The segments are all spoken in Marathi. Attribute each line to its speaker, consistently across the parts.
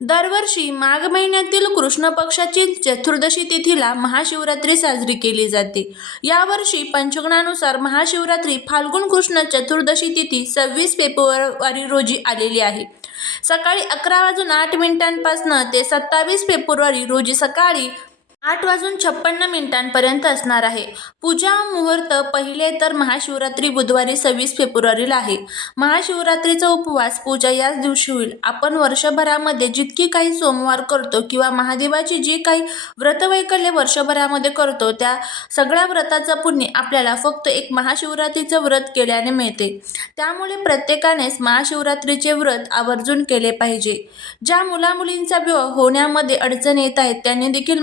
Speaker 1: दरवर्षी माघ महिन्यातील कृष्ण पक्षाची चतुर्दशी तिथीला महाशिवरात्री साजरी केली जाते. यावर्षी पंचगणानुसार महाशिवरात्री फाल्गुन कृष्ण चतुर्दशी तिथी सव्वीस फेब्रुवारी रोजी आलेली आहे. सकाळी अकरा वाजून आठ मिनिटांपासनं ते सत्तावीस फेब्रुवारी रोजी सकाळी आठ वाजून छप्पन्न मिनिटांपर्यंत असणार आहे. पूजा मुहूर्त पहिले तर महाशिवरात्री बुधवारी सव्वीस फेब्रुवारीला आहे. महाशिवरात्रीचा उपवास पूजा याच दिवशी होईल. आपण वर्षभरामध्ये जितकी काही सोमवार करतो किंवा महादेवाची जी काही व्रतवैकल्य वर्षभरामध्ये करतो त्या सगळ्या व्रताचं पुण्य आपल्याला फक्त एक महाशिवरात्रीचं व्रत केल्याने मिळते. त्यामुळे प्रत्येकानेच महाशिवरात्रीचे व्रत आवर्जून केले पाहिजे. ज्या मुलामुलींचा विवाह होण्यामध्ये अडचण येत आहेत त्यांनी देखील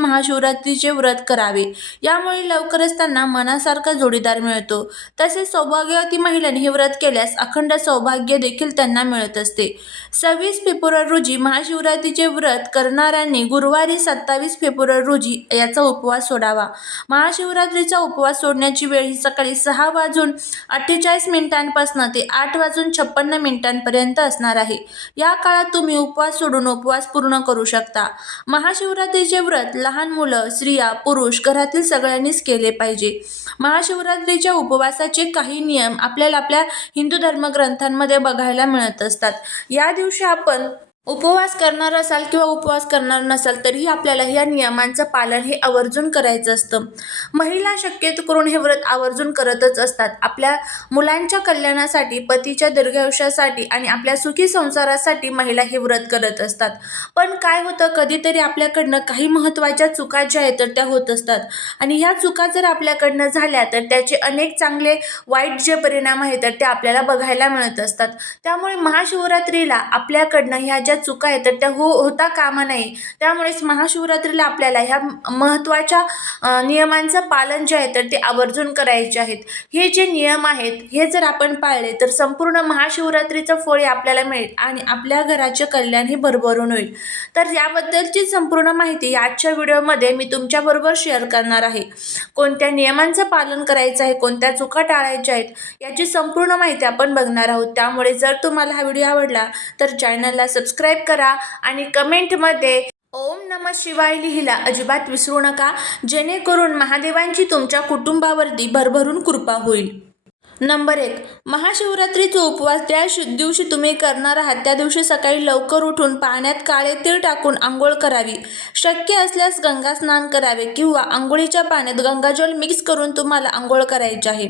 Speaker 1: महाशिवरात्रीचे व्रत करावे. यामुळे लवकरच त्यांना मनासारखा जोडीदार मिळतो. तसेच सौभाग्यवती महिलांनी हे व्रत केल्यास अखंड सौभाग्य देखील त्यांना मिळत असते. सव्वीस फेब्रुवारी रोजी महाशिवरात्रीचे व्रत करणाऱ्यांनी गुरुवारी सत्तावीस फेब्रुवारी रोजी याचा उपवास सोडावा. महाशिवरात्रीचा उपवास सोडण्याची वेळ ही सकाळी सहा वाजून अठ्ठेचाळीस मिनिटांपासून ते आठ वाजून छप्पन्न मिनिटांपर्यंत असणार आहे. या काळात तुम्ही उपवास सोडून उपवास पूर्ण करू शकता. महाशिवरात्रीचे व्रत लहान मुलं स्त्रिया पुरुष घरातील सगळ्यांनीच केले पाहिजे. महाशिवरात्रीच्या उपवासाचे काही नियम आपल्याला आपल्या हिंदू धर्मग्रंथांमध्ये बघायला मिळत असतात. या दिवशी आपण उपवास करणार असाल किंवा उपवास करणार नसाल तरीही आपल्याला या नियमांचं पालन हे आवर्जून करायचं असतं. महिला शक्यतो करून हे व्रत आवर्जून करतच असतात. आपल्या मुलांच्या कल्याणासाठी पतीच्या दीर्घायुष्यासाठी आणि आपल्या सुखी संसारासाठी महिला हे व्रत करत असतात. पण काय होतं कधीतरी आपल्याकडनं काही महत्त्वाच्या चुका ज्या आहेत तर त्या होत असतात. आणि ह्या चुका जर आपल्याकडनं झाल्या तर त्याचे अनेक चांगले वाईट जे परिणाम आहेत तर ते आपल्याला बघायला मिळत असतात. त्यामुळे महाशिवरात्रीला आपल्याकडनं ह्या ज्या चुका आहेत तर त्या हो होता कामा नये. त्यामुळेच महाशिवरात्रीला आपल्याला ह्या महत्त्वाच्या नियमांचं पालन जे आहे तर ते आवर्जून करायचे आहेत. हे जे नियम आहेत हे जर आपण पाळले तर संपूर्ण महाशिवरात्रीचं फळ हे आपल्याला मिळेल आणि आपल्या घराचे कल्याण हे भरभरून होईल. तर याबद्दलची संपूर्ण माहिती आजच्या व्हिडिओमध्ये मी तुमच्याबरोबर शेअर करणार आहे. कोणत्या नियमांचं पालन करायचं आहे कोणत्या चुका टाळायच्या आहेत याची संपूर्ण माहिती आपण बघणार आहोत. त्यामुळे जर तुम्हाला हा व्हिडिओ आवडला तर चॅनलला सबस्क्राईब करा आणि कमेंटमध्ये ओम नम शिवाय लिहिला अजिबात विसरू नका जेणेकरून महादेवांची तुमच्या कुटुंबावरती भरभरून कृपा होईल. नंबर एक महाशिवरात्रीचा उपवास त्या शि- दिवशी तुम्ही करणार आहात त्या दिवशी सकाळी लवकर उठून पाण्यात काळे तीळ टाकून आंघोळ करावी. शक्य असल्यास गंगा स्नान करावे किंवा आंघोळीच्या पाण्यात गंगाजल मिक्स करून तुम्हाला आंघोळ करायची आहे.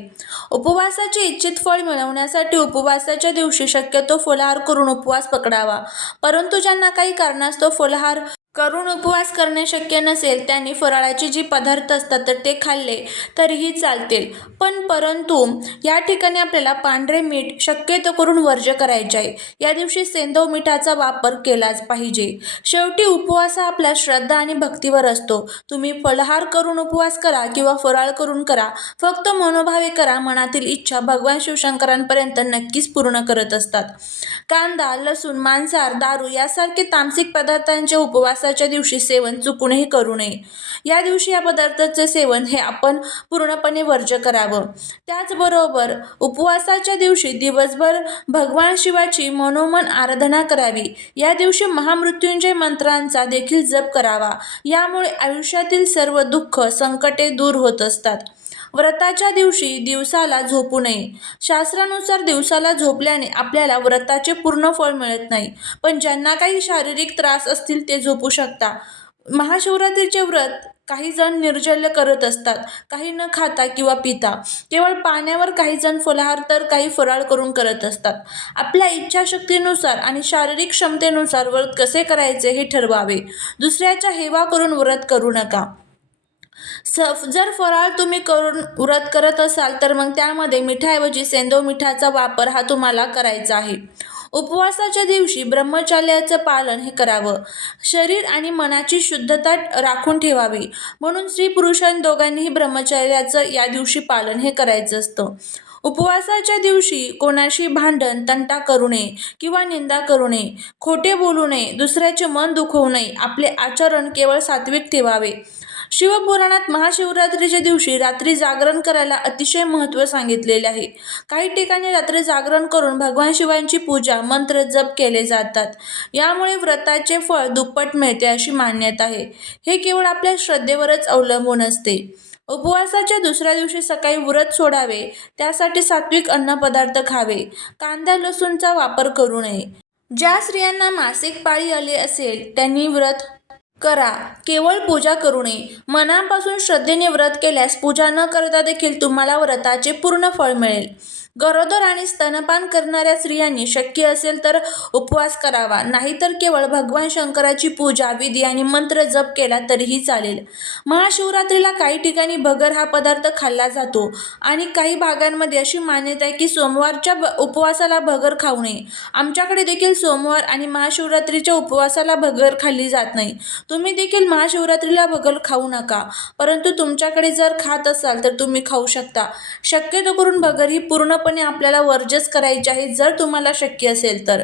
Speaker 1: उपवासाचे इच्छित फळ मिळवण्यासाठी उपवासाच्या दिवशी शक्यतो फलाहार करून उपवास पकडावा. परंतु ज्यांना काही कारणास्तव फलाहार करून उपवास करणे शक्य नसेल त्यांनी फराळाचे जे पदार्थ असतात तर ते खाल्ले तरीही चालतील. पण परंतु या ठिकाणी आपल्याला पांढरे मीठ शक्यतो करून वर्ज्य करायचे आहे. या दिवशी सेंदव मिठाचा वापर केलाच पाहिजे. शेवटी उपवास हा आपल्या श्रद्धा आणि भक्तीवर असतो. तुम्ही फलाहार करून उपवास करा किंवा फराळ करून करा. फक्त मनोभावे करा मनातील इच्छा भगवान शिवशंकरांपर्यंत नक्कीच पूर्ण करत असतात. कांदा लसूण मांसाहार दारू यासारखे तामसिक पदार्थांचे उपवास उपवासाच्या दिवशी सेवन चुकूनही करू नये. या दिवशी या पदार्थाचे सेवन हे आपण पूर्णपणे वर्ज्य करावं. त्याचबरोबर उपवासाच्या दिवशी दिवसभर भगवान शिवाची मनोमन आराधना करावी. या दिवशी महामृत्युंजय मंत्रांचा देखील जप करावा. यामुळे आयुष्यातील सर्व दुःख संकटे दूर होत असतात. व्रताच्या दिवशी दिवसाला झोपू नये. शास्त्रानुसार दिवसाला झोपल्याने आपल्याला व्रताचे पूर्ण फळ मिळत नाही. पण ज्यांना काही शारीरिक त्रास असतील ते झोपू शकता. महाशिवरात्रीचे व्रत काही जण निर्जल्य करत असतात. काही न खाता किंवा पिता. केवळ पाण्यावर काही जण फलाहार तर काही फराळ करून करत असतात. आपल्या इच्छाशक्तीनुसार आणि शारीरिक क्षमतेनुसार व्रत कसे करायचे हे ठरवावे. दुसऱ्याच्या हेवा करून व्रत करू नका. स जर फराळ तुम्ही करून व्रत करत असाल तर मग त्यामध्ये मिठाऐवजी सेंदव मिठाचा वापर हा तुम्हाला करायचा आहे. उपवासाच्या दिवशी ब्रह्मचार्याचं पालन हे करावं. शरीर आणि मनाची शुद्धता राखून ठेवावी. म्हणून स्त्री पुरुषां दोघांनीही ब्रह्मचर्याचं या दिवशी पालन हे करायचं असतं. उपवासाच्या दिवशी कोणाशी भांडण तंटा करू नये किंवा निंदा करू नये खोटे बोलू नये दुसऱ्याचे मन दुखवू नये आपले आचरण केवळ सात्विक ठेवावे. शिवपुराणात महाशिवरात्रीच्या दिवशी रात्री जागरण करायला अतिशय महत्त्व सांगितलेले आहे. काही ठिकाणी रात्री जागरण करून भगवान शिवांची पूजा मंत्र जप केले जातात. यामुळे व्रताचे फळ दुप्पट मिळते अशी मान्यता आहे. हे केवळ आपल्या श्रद्धेवरच अवलंबून असते. उपवासाच्या दुसऱ्या दिवशी सकाळी व्रत सोडावे त्यासाठी सात्विक अन्नपदार्थ खावे कांदा लसूणचा वापर करू नये. ज्या स्त्रियांना मासिक पाळी आली असेल त्यांनी व्रत करा. केवळ पूजा करू नये. मनापासून श्रद्धेने व्रत केल्यास पूजा न करता देखील तुम्हाला व्रताचे पूर्ण फळ मिळेल. गरोदर आणि स्तनपान करणाऱ्या स्त्रियांनी शक्य असेल तर उपवास करावा. नाहीतर केवळ भगवान शंकराची पूजा विधी आणि मंत्र जप केला तरीही चालेल. महाशिवरात्रीला काही ठिकाणी भगर हा पदार्थ खाल्ला जातो आणि काही भागांमध्ये अशी मान्यता आहे की सोमवारच्या उपवासाला भगर खाऊ नये. आमच्याकडे देखील सोमवार आणि महाशिवरात्रीच्या उपवासाला भगर खाल्ली जात नाही. तुम्ही देखील महाशिवरात्रीला भगर खाऊ नका. परंतु तुमच्याकडे जर खात असाल तर तुम्ही खाऊ शकता. शक्यतो करून भगर ही पूर्ण पूर्णपणे आपल्याला वर्जच करायची आहे जर तुम्हाला शक्य असेल तर.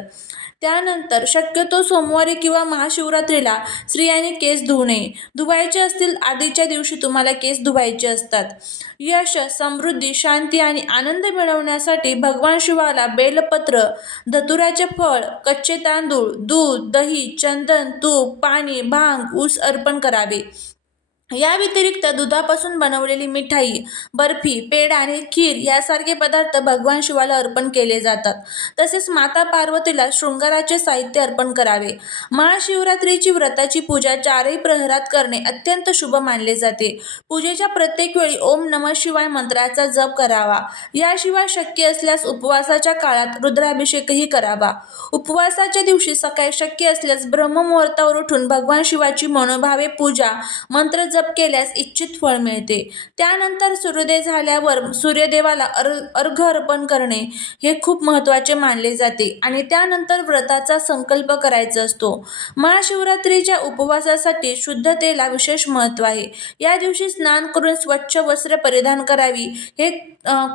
Speaker 1: त्यानंतर शक्यतो सोमवारी किंवा महाशिवरात्रीला स्त्रियांनी केस धुवू नये. धुवायचे असतील आधीच्या दिवशी तुम्हाला केस धुवायचे असतात. यश समृद्धी शांती आणि आनंद मिळवण्यासाठी भगवान शिवाला बेलपत्र धतुराचे फळ कच्चे तांदूळ दूध दही चंदन तूप पाणी भांग ऊस अर्पण करावे. या व्यतिरिक्त दुधापासून बनवलेली मिठाई बर्फी पेढा आणि खीर यासारखे पदार्थ भगवान शिवाला अर्पण केले जातात. तसेच माता पार्वतीला शृंगाराचे साहित्य अर्पण करावे. महाशिवरात्रीची व्रताची पूजा चारही प्रहरात करणे अत्यंत शुभ मानले जाते. पूजेच्या प्रत्येक वेळी ओम नम शिवाय मंत्राचा जप करावा. याशिवाय शक्य असल्यास उपवासाच्या काळात रुद्राभिषेकही करावा. उपवासाच्या दिवशी सकाळी शक्य असल्यास ब्रह्ममुहूर्तावर उठून भगवान शिवाची मनोभावे पूजा मंत्र जप केल्यास इच्छित फळ मिळते. त्यानंतर सूर्योदय झाल्यावर सूर्यदेवाला अर् अर्घ अर्पण करणे हे खूप महत्त्वाचे मानले जाते आणि त्यानंतर व्रताचा संकल्प करायचा असतो. महाशिवरात्रीच्या उपवासासाठी शुद्धतेला विशेष महत्त्व आहे. या दिवशी स्नान करून स्वच्छ वस्त्र परिधान करावी हे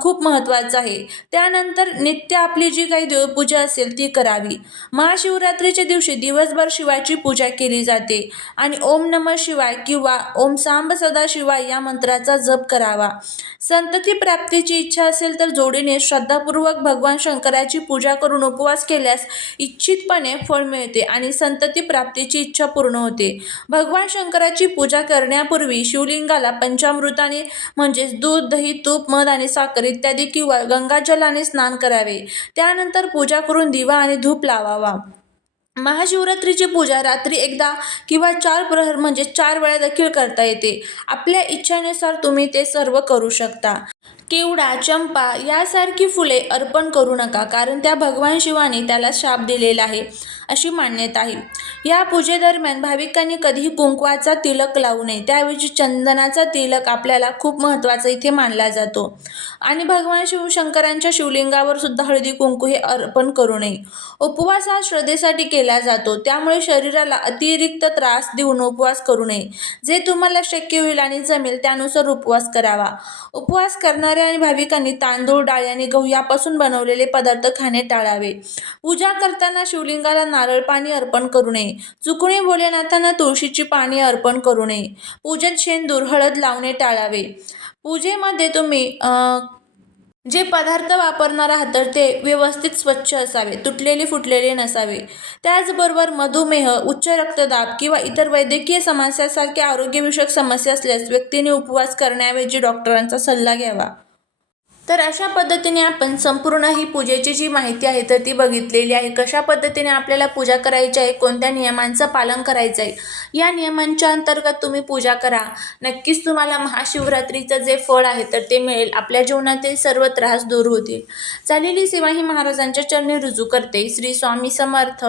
Speaker 1: खूप महत्त्वाचं आहे. त्यानंतर नित्य आपली जी काही देवपूजा असेल ती करावी. महाशिवरात्रीच्या दिवशी दिवसभर शिवाची पूजा केली जाते आणि ओम नम शिवाय किंवा ओम सांब सदा शिवाय या मंत्राचा जप करावा. संतती प्राप्तीची इच्छा असेल तर जोडीने श्रद्धापूर्वक भगवान शंकराची पूजा करून उपवास केल्यास इच्छितपणे फळ मिळते आणि संतती प्राप्तीची इच्छा पूर्ण होते. भगवान शंकराची पूजा करण्यापूर्वी शिवलिंगाला पंचामृताने म्हणजेच दूध दही तूप मध आणि साखर इत्यादी किंवा गंगाजलाने स्नान करावे. त्यानंतर पूजा करून दिवा आणि धूप लावावा. महाशिवरात्रीची पूजा रात्री एकदा किंवा चार प्रहर म्हणजे चार वेळा देखील करता येते. आपल्या इच्छेनुसार तुम्ही ते सर्व करू शकता. केवडा चंपा यासारखी फुले अर्पण करू नका कारण त्या भगवान शिवाने त्याला शाप दिलेला आहे. अशी मान्यता आहे. या पूजेदरम्यान भाविकांनी कधीही कुंकवाचा तिलक लावू नये. त्याऐवजी चंदनाचा तिलक आपल्याला खूप महत्त्वाचा इथे मानला जातो. आणि भगवान शिवशंकरांच्या शिवलिंगावर सुद्धा हळदी कुंकू हे अर्पण करू नये. उपवास हा श्रद्धेसाठी केला जातो. त्यामुळे शरीराला अतिरिक्त त्रास देऊन उपवास करू नये. जे तुम्हाला शक्य होईल आणि जमेल त्यानुसार उपवास करावा. उपवास करणाऱ्या आणि भाविकांनी तांदूळ डाळ आणि गहू यापासून बनवलेले पदार्थ खाणे टाळावे. पूजा करताना शिवलिंगाला नारळ पाणी अर्पण करू नये. चुकणे भोलेनाथांना तुळशीची पाणी अर्पण करू नये. पूजेत शेंदूर हळद लावणे टाळावे. पूजेमध्ये तुम्ही जे पदार्थ वापरणार आहात तर ते व्यवस्थित स्वच्छ असावे. तुटलेले फुटलेले नसावे. त्याचबरोबर मधुमेह उच्च रक्तदाब किंवा इतर वैद्यकीय समस्यासारख्या आरोग्यविषयक समस्या असल्यास व्यक्तीने उपवास करण्याऐवजी डॉक्टरांचा सल्ला घ्यावा. तर अशा पद्धतीने आपण संपूर्ण ही पूजेची जी माहिती आहे तर ती बघितलेली आहे. कशा पद्धतीने आपल्याला पूजा करायची आहे कोणत्या नियमांचं पालन करायचं आहे या नियमांच्या अंतर्गत तुम्ही पूजा करा. नक्कीच तुम्हाला महाशिवरात्रीचं जे फळ आहे तर ते मिळेल. आपल्या जीवनातील सर्व त्रास दूर होतील. चालेली सेवा ही महाराजांच्या चरणी रुजू करते. श्री स्वामी समर्थ.